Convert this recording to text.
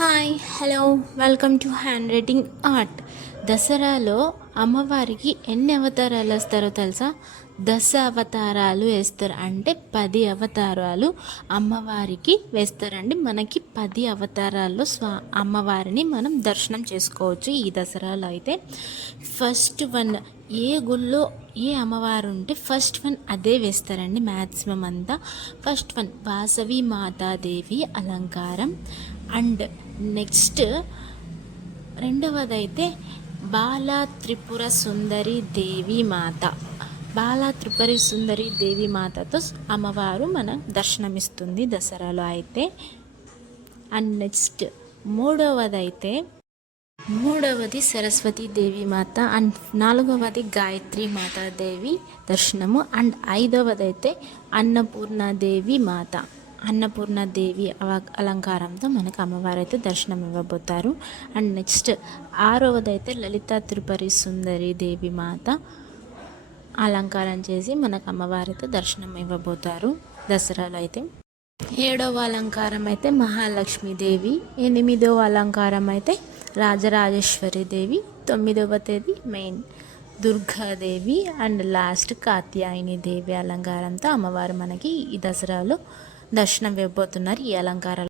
Hi hello welcome to handwriting art. దసరాలో అమ్మవారికి ఎన్ని అవతారాలు వేస్తారో తెలుసా? 10 అవతారాలు వేస్తారు. అంటే 10 అవతారాలు అమ్మవారికి వేస్తారండి. మనకి 10 అవతారాల్లో అమ్మవారిని మనం దర్శనం చేసుకోవచ్చు ఈ దసరాలో. అయితే ఫస్ట్ వన్ ఏ గుళ్ళో ఏ అమ్మవారు ఉంటే ఫస్ట్ వన్ అదే వేస్తారండి మ్యాక్సిమం అంతా. ఫస్ట్ వన్ వాసవి మాతాదేవి అలంకారం. అండ్ నెక్స్ట్ రెండవదైతే బాలా త్రిపుర సుందరి దేవి మాత. బాలా త్రిపుర సుందరి దేవి మాతతో అమ్మవారు మన దర్శనమిస్తుంది దసరాలో అయితే. అండ్ నెక్స్ట్ మూడవది సరస్వతి దేవి మాత. అండ్ నాలుగవది గాయత్రి మాతాదేవి దర్శనము. అండ్ ఐదవదైతే అన్నపూర్ణాదేవి మాత. అన్నపూర్ణాదేవి అలంకారంతో మనకు అమ్మవారు అయితే దర్శనం ఇవ్వబోతారు. అండ్ నెక్స్ట్ ఆరవదైతే లలితా త్రిపుర సుందరి దేవి మాత అలంకారం చేసి మనకు అమ్మవారితో దర్శనం ఇవ్వబోతారు దసరాలో అయితే. 7వ అలంకారం అయితే మహాలక్ష్మీదేవి. 8వ అలంకారం అయితే రాజరాజేశ్వరి దేవి. 9వ తేదీ main Durgadevi. And last Katyayani Devi అలంకారంతో అమ్మవారు మనకి ఈ దసరాలో దర్శనం ఇవ్వబోతున్నారు ఈ అలంకారాలు.